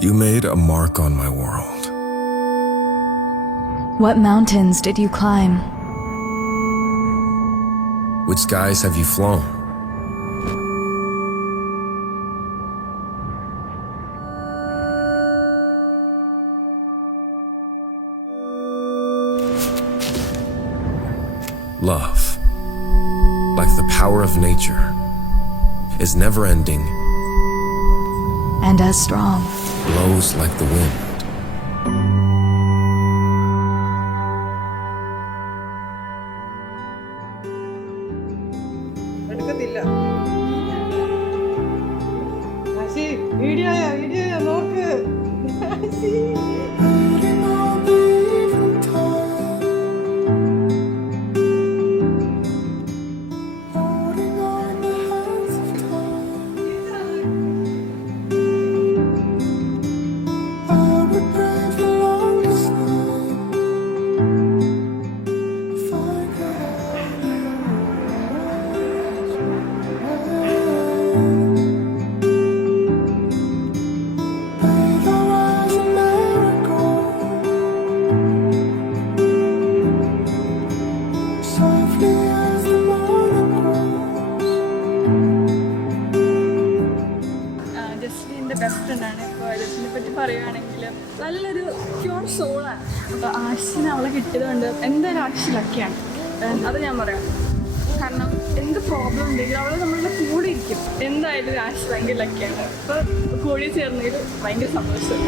You made a mark on my world. What mountains did you climb? Which skies have you flown? Love, like the power of nature, is never-ending, And as strong. blows like the wind. എടുക്കത്തില്ല. ആശി, വീഡിയോയാ നോക്ക്. ആശി. ജസ്റ്റിൻ്റെ ബെസ്റ്റ് ഫ്രണ്ടാണ്. ഇപ്പോൾ ജസ്റ്റിനെ പറ്റി പറയുകയാണെങ്കിൽ നല്ലൊരു പ്യൂർ സോളാണ്. അപ്പോൾ ആശിനെ അവളെ കിട്ടിയതുകൊണ്ട് എന്തായാലും ആശി ലക്കിയാണ്. അത് ഞാൻ പറയാം. കാരണം എന്ത് പ്രോബ്ലം ഉണ്ടെങ്കിലും അവൾ നമ്മളുടെ കൂടെ ഇരിക്കും. എന്തായാലും ആശി ഭയങ്കര ലക്കിയാണ്. അപ്പോൾ കൂടി ചേർന്നതിൽ ഭയങ്കര സന്തോഷം.